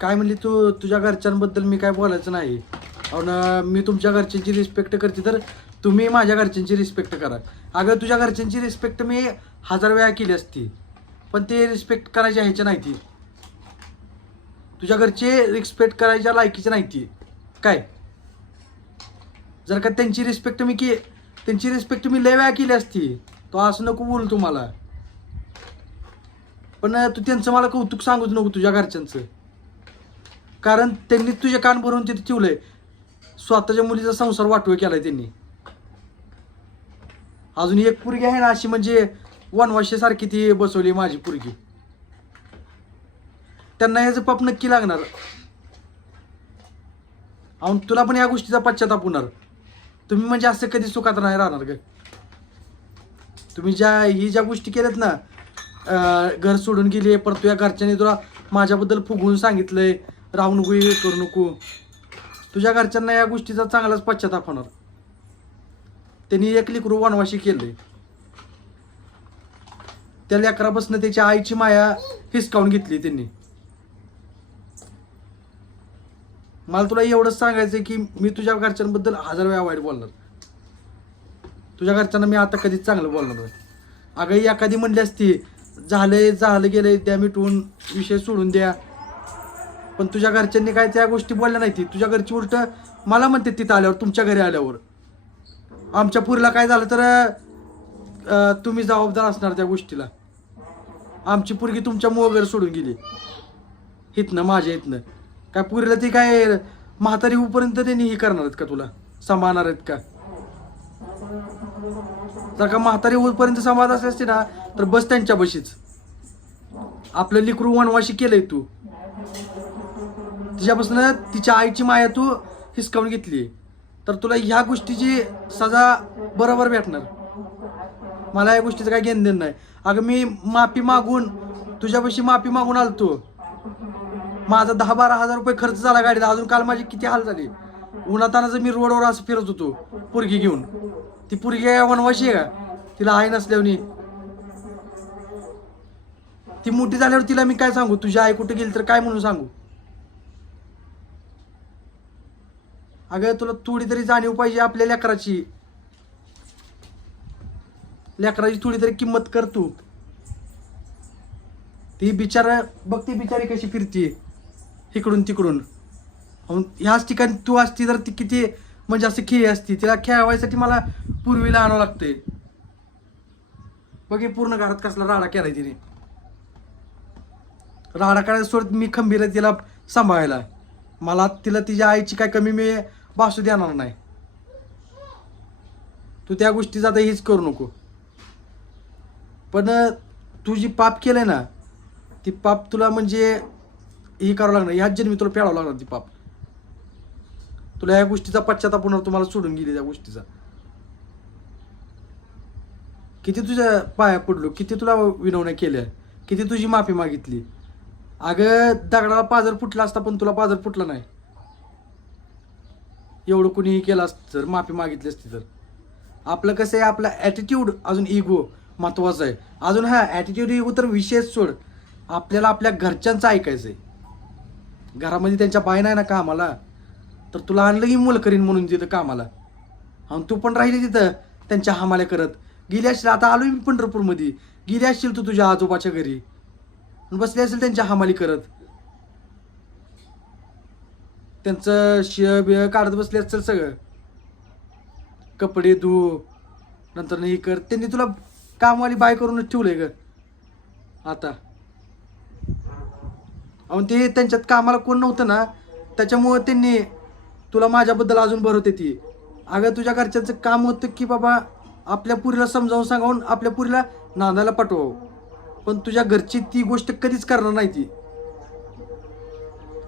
काय म्हणली तू? तुझ्या घरच्यांबद्दल मी काय बोलायचं नाही. अन मी तुमच्या घरच्यांची रिस्पेक्ट करते तर तुम्ही माझ्या घरच्यांची रिस्पेक्ट करा. अगं तुझ्या घरच्यांची रिस्पेक्ट मी हजार वेळा केली असती पण ते रिस्पेक्ट करायची ह्याच्या नाही ती. तुझ्या घरचे रिस्पेक्ट करायच्या लायकीचे नाही ती. काय? जर का त्यांची रिस्पेक्ट मी की त्यांची रिस्पेक्ट मी लय वेळा केली असती तो असं नको बोल तुम्हाला. पण तू त्यांचं मला कौतुक सांगूच नको तुझ्या घरच्यांचं. कारण त्यांनी तुझे कान भरून तिथे ठेवलंय. स्वतःच्या मुलीचा संसार वाटवे केलाय त्यांनी. अजून एक पुरगी आहे ना अशी म्हणजे वनवाशीसारखी ती बसवली माझी पुरगी. त्यांना ह्याचं पाप नक्की लागणार. अहो तुला पण या गोष्टीचा पश्चाताप होणार. तुम्ही म्हणजे असं कधी सुखात नाही राहणार ग. तुम्ही ज्या ही ज्या गोष्टी केल्यात ना घर सोडून गेली परत तुझ्या घरच्यांनी तुला माझ्याबद्दल फुगवून सांगितलंय. राहू नको हे करू नको. तुझ्या घरच्यांना या गोष्टीचा चांगलाच पश्चाताप होणार त्यांनी एक लिकरू वनवाशी केले त्या लेकरापासून त्याच्या आईची माया हिसकावून घेतली त्यांनी. मला तुला एवढंच सांगायचं की मी तुझ्या घरच्यांबद्दल हजार वेळा वाईट बोलणार. तुझ्या घरच्यांना मी आता कधीच चांगलं बोलणार नाही. अगं एखादी म्हणली असती झालंय झालं गेलंय द्या मिटवून विषय सोडून द्या. पण तुझ्या घरच्यांनी काय त्या गोष्टी बोलल्या नाही ती तुझ्या घरची उलट मला म्हणते तिथं आल्यावर तुमच्या घरी आल्यावर. आमच्या पुरीला काय झालं तर तुम्ही जबाबदार असणार त्या गोष्टीला. आमची पुरगी तुमच्या मोगर सोडून गेली. इथनं माझ्या इथनं. काय पुरीला ती काय म्हातारी होऊपर्यंत त्यांनी हे करणार आहेत का तुला? सांभाळणार आहेत का? जर का म्हातारी होऊपर्यंत सांभाळत असली असते ना तर बस त्यांच्या बशीच. आपलं लिकरू वनवाशी केलंय तू. तिच्यापासून तिच्या आईची माया तू हिसकावून घेतली. तर तुला ह्या गोष्टीची सजा बरोबर भेटणार. मला या गोष्टीचं काय घेणं देणं नाही. अगं मी माफी मागून तुझ्यापाशी माफी मागून आलो तू माझा दहा बारा हजार रुपये खर्च झाला गाडीला. अजून काल माझी किती हाल झाली? उन्हातानाचं मी रोडवर असं फिरत होतो पुरगी घेऊन. ती पुरगी काय वनवाशी आहे का? तिला आई नसल्यावनी ती मोठी झाल्यावर तिला मी काय सांगू? तुझी आई कुठे गेली तर काय म्हणून सांगू? अगं तुला थोडी तरी जाणीव पाहिजे आपल्या लेकराची. लेकराची थोडी तरी किंमत कर तू. ती बिचारा बघ ती बिचारी कशी फिरते इकडून तिकडून. अहो, ह्याच ठिकाणी तू असती तर ती किती म्हणजे असं खेळ असती. तिला खेळवायसाठी मला पूर्वीला आणावं लागतंय. बघ पूर्ण घरात कसला राडा केलाय तिने. राडा काढायला सोड मी खंबीर तिला सांभाळायला. मला तिला तिच्या आईची काय कमी मी भासू देणार नाही. तू त्या गोष्टीचा आता हेच करू नको. पण तू जी पाप केलं ना ती पाप तुला म्हणजे हे करावं लागणार. ह्याच जन्मी तुला पेळावं लागणार ती पाप. तुला या गोष्टीचा पश्चाताप होणार तुम्हाला सोडून गेली त्या गोष्टीचा. किती तुझ्या पाया पडलो किती तुला विनवण्या केल्या किती तुझी माफी मागितली. अगं दगडाला पाजर फुटला असता पण तुला पाजर फुटला नाही. एवढं कुणीही केलं असतं तर माफी मागितली असती तर. आपलं कसं आहे आपला ॲटिट्यूड अजून इगो महत्त्वाचा आहे. अजून हा ॲटिट्यूड इगो तर विशेष सोड. आपल्याला आपल्या घरच्यांचं ऐकायचं आहे घरामध्ये त्यांच्या बाय नाही ना कामाला. तर तुला आणलं की मुलं करीन म्हणून तिथं कामाला. आणि तू पण राहिली तिथं त्यांच्या हमाल्या करत. गेली असशील आता आलो मी पंढरपूरमध्ये. गेली असशील तू तुझ्या आजोबाच्या घरी. बसली असेल त्यांच्या हमाली करत. त्यांचं शिय बिय काढत बसले असेल सगळं. कपडे धु नंतर हे कर. त्यांनी तुला कामवाली बाय करूनच ठेवलंय ग. आता. अहो ते त्यांच्यात कामाला कोण नव्हतं ना त्याच्यामुळं त्यांनी तुला माझ्याबद्दल अजून भरवते ती. अगं तुझ्या घरच्यांचं काम होतं की बाबा आपल्या पुरीला समजावून सांगावून आपल्या पुरीला नांदायला पाठवावं. पण तुझ्या घरची ती गोष्ट कधीच करणार नाही ती.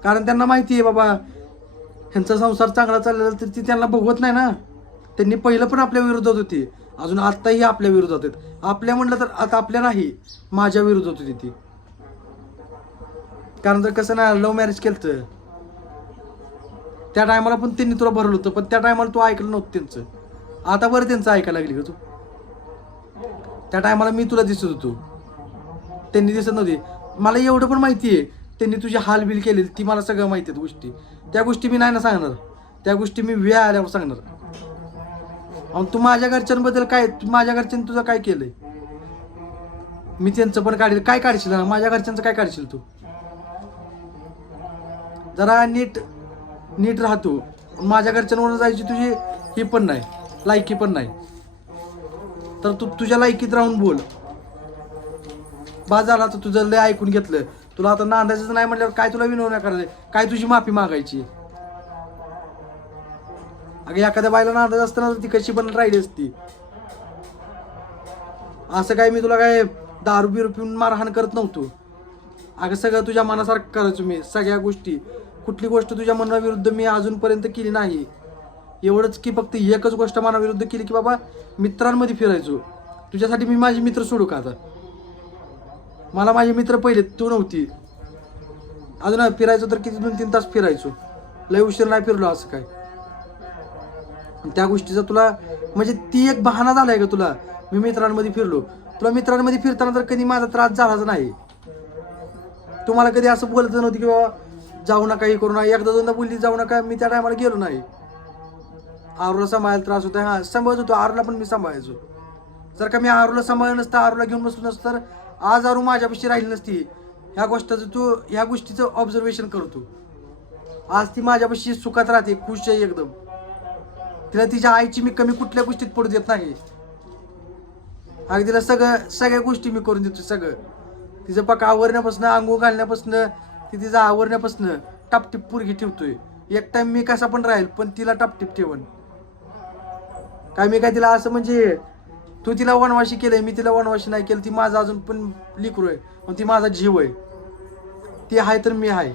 कारण त्यांना माहिती आहे बाबा ह्यांचा संसार चांगला चाललेला तर ती त्यांना बघवत नाही ना. त्यांनी पहिलं पण आपल्या विरोधात होती. अजून आत्ताही आपल्या विरोधात आहेत. आपल्या म्हटलं तर आता आपल्या नाही माझ्या विरोधात होती ती. कारण जर कसं नाही लव्ह मॅरेज केलं तर त्या टायमाला पण त्यांनी तुला भरलं होतं पण त्या टायमाला तू ऐकलं नव्हतं त्यांचं. आता बरं त्यांचं ऐकायला लागली का तू. त्या टायमाला मी तुला दिसत होतो. त्यांनी दिसत नव्हती. मला एवढं पण माहिती आहे त्यांनी तुझी हालबिल केलेली ती मला सगळं माहिती आहेत गोष्टी. त्या गोष्टी मी नाही ना सांगणार. त्या गोष्टी मी वेळ आल्यावर सांगणार. अहो, तू माझ्या घरच्यांबद्दल काय तू माझ्या घरच्यांनी तुझं काय केलंय? मी त्यांचं पण काढेल. काय काढशील? ना? माझ्या घरच्यांचं काय काढशील तू? जरा नीट नीट राहतो. माझ्या घरच्यांवर जायची तुझी ही पण नाही लायकी पण नाही. तर तू तुझ्या लायकीत राहून बोल. बा झाला तर तुझं लय ऐकून घेतलं. तुला आता नांदायचं नाही म्हटल्यावर काय तुला विनवण्या करायचं काय तुझी माफी मागायची? अगं एखाद्या बायला नांदायचं असताना ती कशी पण राहिली असती. असं काय मी तुला काय दारू बिरू पिऊन मारहाण करत नव्हतो. अगं सगळं तुझ्या मनासारखं करायचो मी सगळ्या गोष्टी. कुठली गोष्ट तुझ्या मनाविरुद्ध मी अजूनपर्यंत केली नाही. एवढंच की फक्त एकच गोष्ट मनाविरुद्ध केली की बाबा मित्रांमध्ये फिरायचो. तुझ्यासाठी मी माझे मित्र सोडू का आता? मला माझे मित्र पहिले तू नव्हती. अजून फिरायचो तर किती दोन तीन तास फिरायचो. लय उशीर नाही फिरलो असं काय. त्या गोष्टीचा तुला म्हणजे ती एक बहाणा झालाय का तुला. मी मित्रांमध्ये फिरलो. तुला मित्रांमध्ये फिरताना तर कधी माझा त्रास झालाच नाही. तुम्हाला कधी असं बोलत नव्हतं की बाबा जाऊ नका हे करू नका. एकदा दोनदा बोलली जाऊ नका मी त्या टायमाला गेलो नाही. आरूला सांभाळायला त्रास होता हा सांभाळत होतो. आरूला पण मी सांभाळायचो. जर का मी आरूला सांभाळलं नसतं आरूला घेऊन बसलो नसतं तर आज आरू माझ्यापाशी राहिली नसती. ह्या गोष्टीचं तू ह्या गोष्टीचं ऑब्झर्वेशन करतो आज ती माझ्यापाशी सुखात राहते खुश आहे एकदम. तिला तिच्या आईची मी कमी कुठल्या गोष्टीत पडू देत नाही. अगदी तिला सगळं सगळ्या गोष्टी मी करून देतो सगळं. तिचं पक्का आवरण्यापासून आंघोळ घालण्यापासून ती तिचं आवरण्यापासनं टापटीप पुरगी ठेवतोय. एक टाइम मी कसा पण राहील पण तिला टापटीप ठेवन. काय मी काय तिला असं म्हणजे तू तिला वनवाशी केलंय मी तिला वनवाशी नाही केलं ती माझं अजून पण लिकरू आहे पण ती माझा जीव आहे. ती आहे तर मी आहे.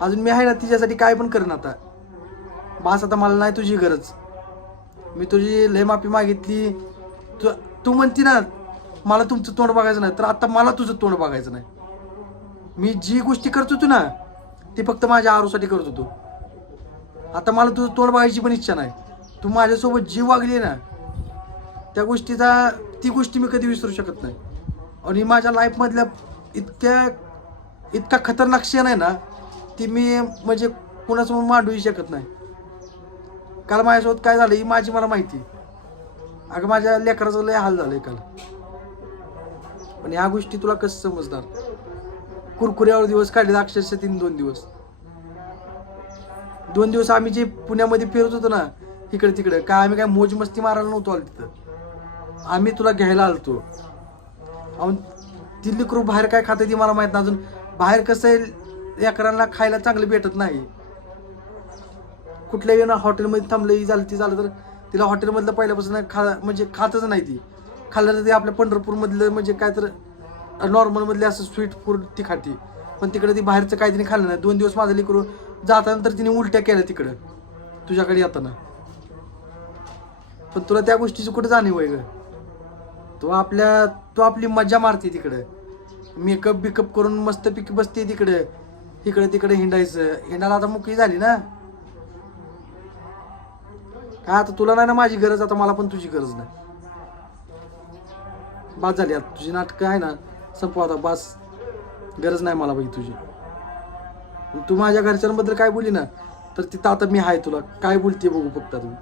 अजून मी आहे ना तिच्यासाठी काय पण करेन आता. बास आता मला नाही तुझी गरज. मी तुझी लय माफी मागितली. तू तू म्हणती ना मला तुमचं तोंड बघायचं नाही तर आता मला तुझं तोंड बघायचं नाही. मी जी गोष्टी करत होतो ना ती फक्त माझ्या आरोसाठी करत होतो आता मला तुझं तोंड बघायची पण इच्छा नाही. तू माझ्यासोबत जी वागली ना त्या गोष्टीचा ती गोष्टी मी कधी विसरू शकत नाही. आणि माझ्या लाईफमधल्या इतक्या इतका खतरनाक क्षण आहे ना ती मी म्हणजे कुणासमोर मांडूही शकत नाही. काल माझ्यासोबत काय झालं ही माझी मला माहिती अगं माझ्या लेकराचं लय हाल झालं काल. पण ह्या गोष्टी तुला कसं समजणार? कुरकुऱ्यावर दिवस काढले अक्षरशः तीन दोन दिवस. दोन दिवस आम्ही जे पुण्यामध्ये फिरत होतो ना इकडे तिकडे काय आम्ही काय मोज मस्ती मारायला नव्हतो आलो तिथं. आम्ही तुला घ्यायला आलतो. अहून ती लेकरू बाहेर काय खातं ती मला माहीत नाही अजून. बाहेर कसं आहे लेकरांना खायला चांगलं भेटत नाही. कुठल्याही ना हॉटेलमध्ये थांबलं झालं ती झालं तर तिला हॉटेलमधलं पहिल्यापासून खा म्हणजे खातच नाही ती. खाल्लं तर ते आपल्या पंढरपूरमधलं म्हणजे काय तर नॉर्मलमधले असं स्वीट फूड ती खाते. पण तिकडे ती बाहेरचं काही तिने खाल्लं नाही. दोन दिवस माझं लेकरू जाताना तर तिने उलट्या केल्या तिकडं तुझ्याकडे येताना. पण तुला त्या गोष्टीची कुठं जाणीव आहे ग? तो आपल्या तो आपली मजा मारते तिकडं. मेकअप बिकअप करून मस्त पिकी बसते तिकडं. इकडे तिकडे हिंडायचं. हिंडायला आता मुकी झाली ना? काय आता तुला नाही ना माझी गरज? आता मला पण तुझी गरज नाही. बाद झाली आता. तुझी नाटकं आहे ना संपव आता. बास. गरज नाही मला बाई तुझी. तू माझ्या घरच्यांबद्दल काय बोली ना तर तिथं आता मी आहे तुला. काय बोलते बघू फक्त तुम्ही